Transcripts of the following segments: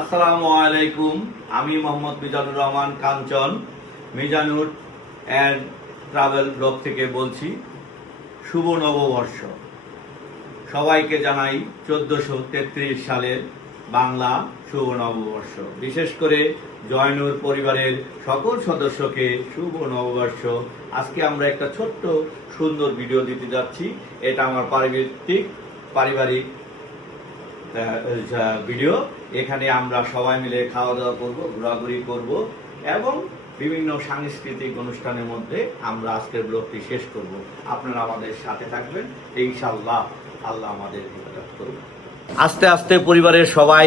আসসালামু আলাইকুম। আমি মোহাম্মদ মিজানুর রহমান কাঞ্চন, মিজানুর অ্যান্ড ট্রাভেল ব্লগ থেকে বলছি। শুভ নববর্ষ সবাইকে জানাই 1433 সালের বাংলা শুভ নববর্ষ। বিশেষ করে জয়নুর পরিবারের সকল সদস্যকে শুভ নববর্ষ। আজকে আমরা একটা ছোট্ট সুন্দর ভিডিও দিতে যাচ্ছি। এটা আমার পারিবারিক ভিডিও। এখানে আমরা সবাই মিলে খাওয়া দাওয়া করব, ঘোরাঘুরি করব এবং বিভিন্ন সাংস্কৃতিক অনুষ্ঠানের মধ্যে আমরা আজকের ব্লগটি শেষ করব। আপনারা আমাদের সাথে থাকবেন, ইনশাআল্লাহ। আল্লাহ আমাদের হেফাজত করুন। আস্তে আস্তে পরিবারের সবাই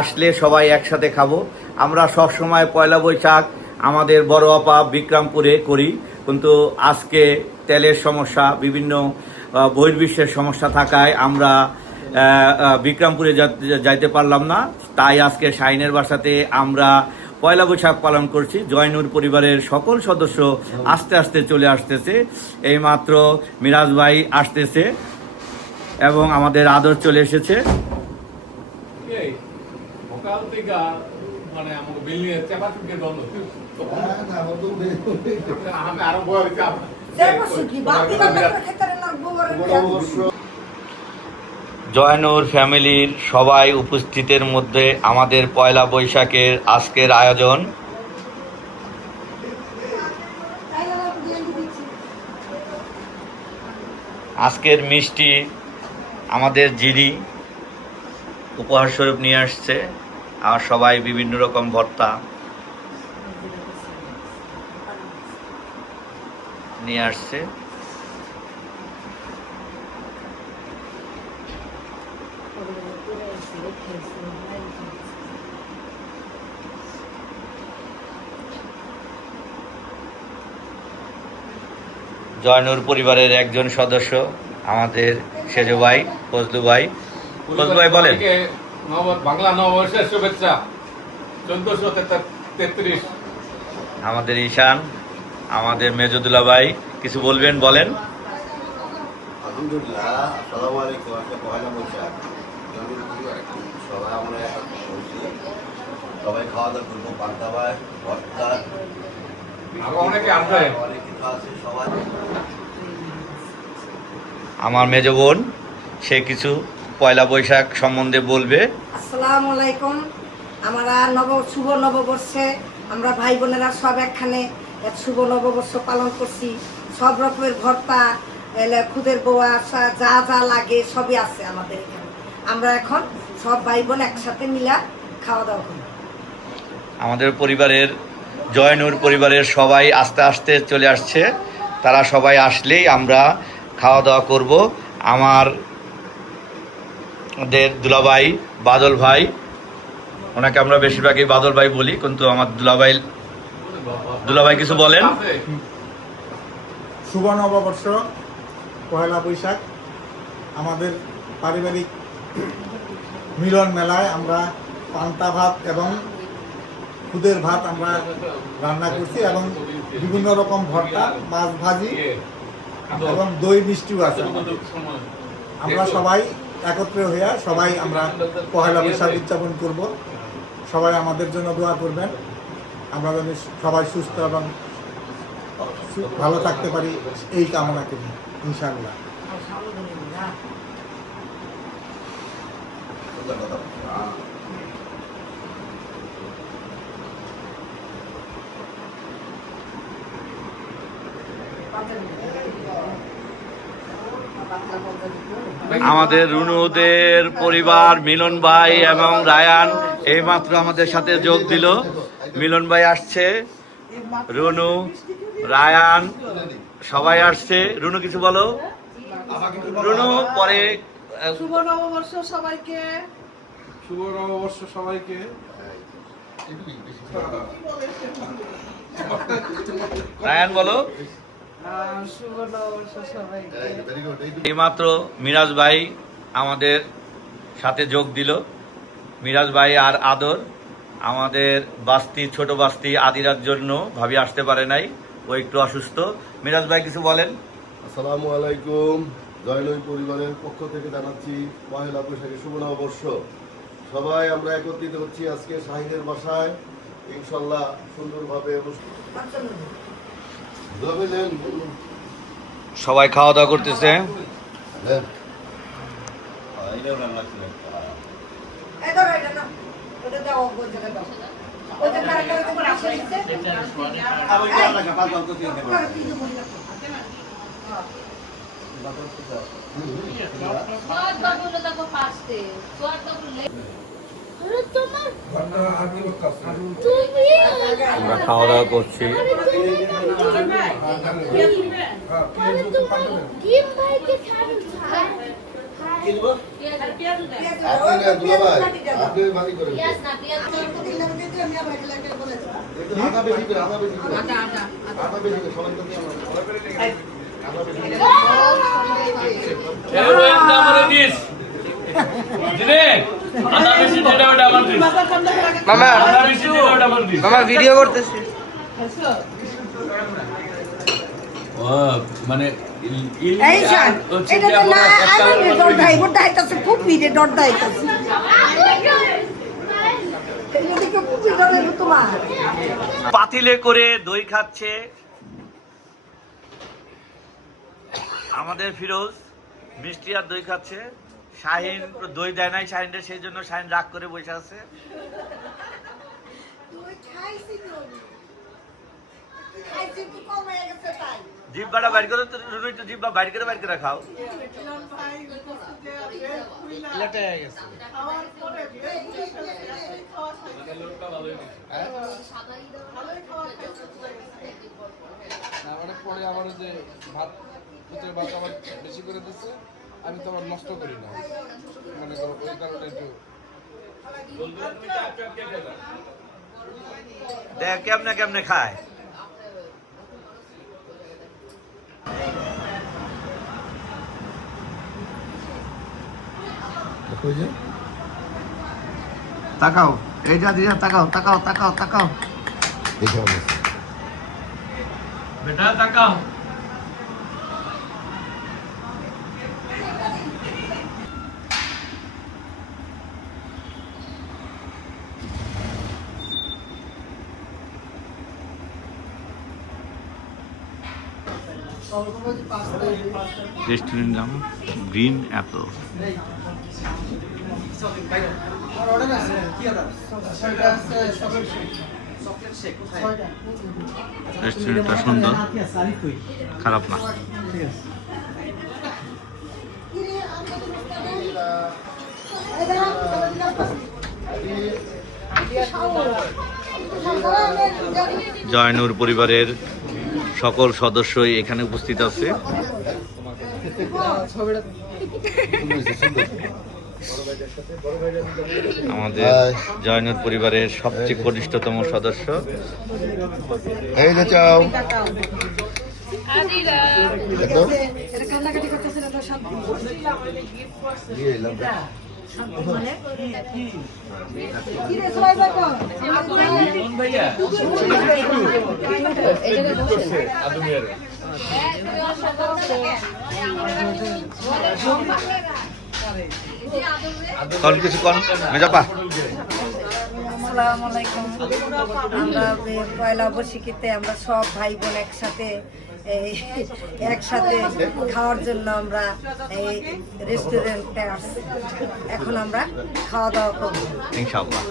আসলে সবাই একসাথে খাবো। আমরা সব সময় পয়লা বৈশাখ আমাদের বড় আপা বিক্রমপুরে করি, কিন্তু আজকে তেলের সমস্যা, বিভিন্ন বহির্বিশ্বের সমস্যা থাকায় আমরা বিক্রমপুরে যাইতে পারলাম না। তাই আজকে শাহিনের বাসাতে আমরা পয়লা বৈশাখ পালন করছি। জয়নুর পরিবারের সকল সদস্য আস্তে আস্তে চলে আসতেছে। এইমাত্র মিরাজ ভাই আসতেছে এবং আমাদের আদর চলে এসেছে। জয়নুর ফ্যামিলির সবাই উপস্থিতের মধ্যে আমাদের পয়লা বৈশাখের আজকের আয়োজন। আজকের মিষ্টি আমাদের জিরি উপহার স্বরূপ নিয়ে আসছে, আর সবাই বিভিন্ন রকম ভর্তা নিয়ে আসছে। জয়নুর পরিবারের একজন সদস্য আমাদের সেজু ভাই, ফজলু ভাই। ফজলু ভাই বলেন। বাংলা নববর্ষের শুভেচ্ছা 1433। আমাদের ঈশান, আমাদের মেজুদুল্লাহ ভাই কিছু বলবেন, বলেন। আলহামদুলিল্লাহ, আসসালামু আলাইকুম। আজকে পয়লা বৈশাখ, সবাই আমরা সবাই খাওয়া দাওয়া করবো। পান্তা ভাই, ভর্তা, অনেকে আসবে, অনেক কিছু আছে। সবাই আমার মেজ বোন, সে কিছু পয়লা বৈশাখ সম্বন্ধে বলবে। আসসালামু আলাইকুম। আমরা শুভ নববর্ষে আমরা ভাই বোনেরা সব একখানে শুভ নববর্ষ পালন করছি। সব রকমের ভর্তা, খুদের বোয়া, যা যা লাগে সবই আছে আমাদের এখানে। আমরা এখন সব ভাই বোন একসাথে মিলা খাওয়া দাওয়া করি। আমাদের পরিবারের, জয়নুর পরিবারের সবাই আস্তে আস্তে চলে আসছে। তারা সবাই আসলেই আমরা খাওয়া দাওয়া করব। আমাদের দুলাভাই বাদল ভাই, ওনাকে আমরা বেশিরভাগই বাদল ভাই বলি, কিন্তু আমার দুলাভাই কিছু বলেন। শুভ নববর্ষ, পয়লা বৈশাখ আমাদের পারিবারিক মিলন মেলায় আমরা পান্তা ভাত এবং খুদের ভাত আমরা রান্না করছি এবং বিভিন্ন রকম ভর্তা, মাছ ভাজি এবং দই মিষ্টিও আছে। আমরা সবাই একত্রে হইয়া সবাই আমরা পয়লা বৈশাখ উদযাপন করব। সবাই আমাদের জন্য দোয়া করবেন, আমরা যেন সবাই সুস্থ এবং ভালো থাকতে পারি, এই কামনা করি ইনশাআল্লাহ। আমাদের রুনুদের পরিবার, মিলন ভাই এবং রায়ান এইমাত্র আমাদের সাথে যোগ দিল। মিলন ভাই আসছে, রুনু, রায়ান সবাই আসছে। রুনু কিছু বলো। রুনু পরে। শুভ নববর্ষ সবাইকে। শুভ নববর্ষ সবাইকে। রায়ান বলো। এইমাত্র মিরাজ ভাই আমাদের সাথে যোগ দিল। মিরাজ ভাই আর আদর, আমাদের ছোট বাস্তি আদিরার জন্য ভাবি আসতে পারে নাই, ও একটু অসুস্থ। মিরাজ ভাই কিছু বলেন। আসসালামু আলাইকুম। জয়নুর পরিবারের পক্ষ থেকে জানাচ্ছি পয়লা বৈশাখের শুভ নববর্ষ। সবাই আমরা একত্রিত হচ্ছি আজকে শাহিনের বাসায়, ইনশাল্লাহ সুন্দরভাবে সবাই খাওয়া দাওয়া করতেছে। এই ধরো এটা না, ওটা দাও, ওটা দাও। ওটা কারেক্ট করে তোমার আসে দিতে। আমরা খাওয়া দাওয়া করছি। মামা ভিডিও করতেছি। মানে এই শান, এটা তো না আলাদা ডরদাই, ওটা আইতাছে ফুপি রে ডরদাই আইতাছে। এটা কি ফুপি ডরে তোমার? পাতিলে করে দই খাচ্ছে আমাদের ফিরোজ, মিষ্টি আর দই খাচ্ছে। শাহিন দই দেয় নাই শাহিনদের, সেই জন্য শাহিন রাগ করে বসে আছে। তুই খাইছি তো। খাইছি তো কম হয়ে গেছে তাই। জিব্বাটা বাইর করে তো, রুনু একটু জিব্বা বাইর করে খাও। পরে আবার যে ভাত পুতের ভাত আবার বেশি করে দিচ্ছে, আমি তো আবার নষ্ট করি না, মনে করো ওই কারণে একটু দেখ কেমনে কেমনে খায়। তাকাও, এই যা দিয়া তাকাও তাকাও তাকাও তাকাও বেটা তাকাও। রেস্টুরেন্ট নাম গ্রিন অ্যাপল। রেস্টুরেন্টটা সুন্দর, খারাপ না। জয়নুর পরিবারের সকল সদস্যই এখানে উপস্থিত আছে। আমাদের জয়নুর পরিবারের সবচেয়ে কনিষ্ঠতম সদস্য। এই যে চাও কোন কিছু কোন মেজাপা। আসসালামু আলাইকুম। আমরা পয়লা বৈশাখীতে আমরা সব ভাই বোন একসাথে একসাথে খাওয়ার জন্য আমরা এই রেস্টুরেন্টে আসছি। এখন আমরা খাওয়া দাওয়া করবো ইনশাআল্লাহ।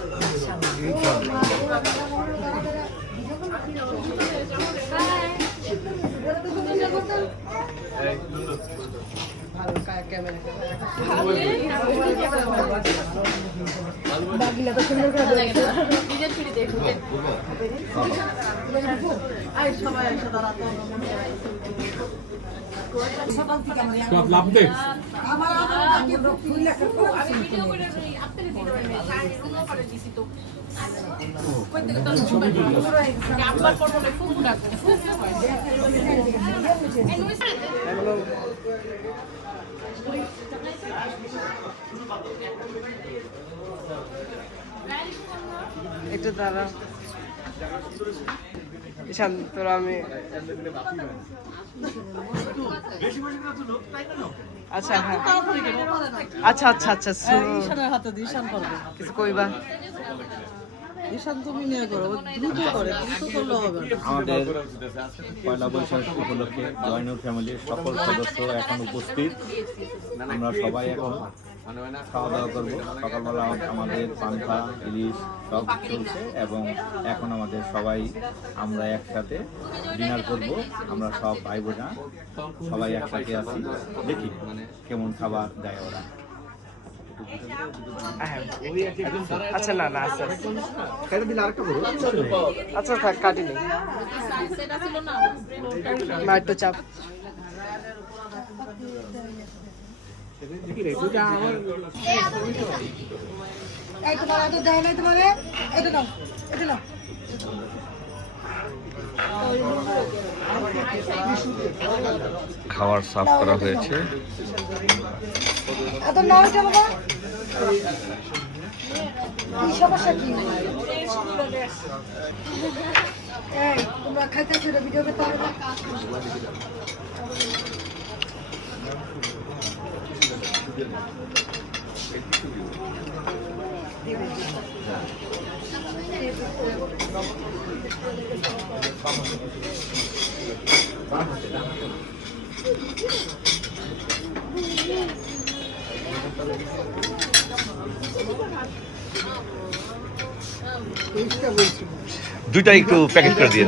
লাভ দেখ একটু দাঁড়া শান্ত, আমি বেশি বেশি করে তো লোক তাই না। আচ্ছা হ্যাঁ আচ্ছা আচ্ছা আচ্ছা ঈশানের হাতে দিয়ে ঈশান করবে। কিছু কইবা ঈশান তুমি নিয়ে করো, ও দ্রুত করে, দ্রুত করলে হবে না। আমাদের পয়লা বৈশাখ উপলক্ষে জয়নুর ফ্যামিলির সকল সদস্য এখন উপস্থিত। আমরা সবাই এখন খাওয়া দাওয়া করবো। সকালবেলা আমাদের পান্তা ইলিশ সব চলছে এবং এখন আমাদের সবাই আমরা একসাথে ডিনার করব। আমরা সব ভাই বোনা সবাই একসাথে আছি, দেখি কেমন খাবার দেয় ওরা। হ্যাঁ। আচ্ছা না না আচ্ছা আচ্ছা থাক কাটি নেই না একটু চাপ এই তোমার এত দেয় নাই তোমার, এটা নাও, এটা নাও। খাবার সার্ভ করা হয়েছে। এত নাও এটা বাবা। কি সমস্যা কি? এই তোমরা খাইতেছো, এটা ভিডিও করতে হবে না? দুইটা একটু প্যাকেট করে দিয়ে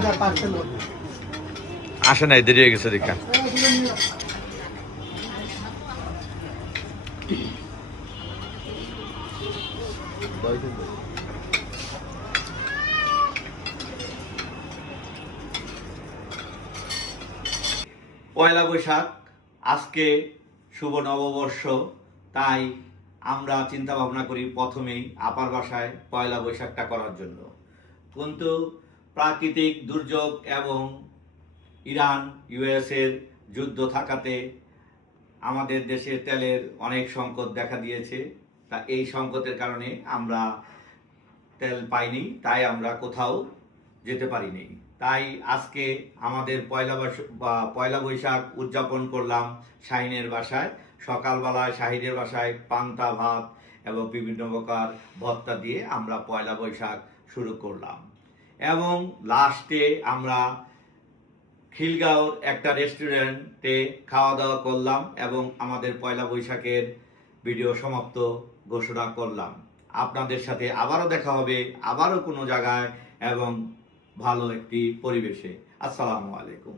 আসে নাই, দেরি হয়ে গেছে দেখা। পয়লা বৈশাখ আজকে শুভ নববর্ষ, তাই আমরা চিন্তা ভাবনা করি প্রথমেই আপার বাসায় পয়লা বৈশাখটা করার জন্য। কিন্তু প্রাকৃতিক দুর্যোগ এবং ইরান ইউএসের যুদ্ধ থাকাতে আমাদের দেশে তেলের অনেক সংকট দেখা দিয়েছে। তা এই সংকটের কারণে আমরা তেল পাইনি, তাই আমরা কোথাও যেতে পারিনি। তাই আজকে আমাদের পয়লা বৈশাখ উদযাপন করলাম শাহিনের বাসায়। সকালবেলায় শাহিনের বাসায় পান্তা ভাত এবং বিভিন্ন প্রকার ভর্তা দিয়ে আমরা পয়লা বৈশাখ শুরু করলাম এবং লাস্টে আমরা খিলগাঁওর একটা রেস্টুরেন্টে খাওয়া দাওয়া করলাম এবং আমাদের পয়লা বৈশাখের ভিডিও সমাপ্ত ঘোষণা করলাম। আপনাদের সাথে আবারও দেখা হবে, আবারও কোনো জায়গায় এবং ভালো একটি পরিবেশে। আসসালামু আলাইকুম।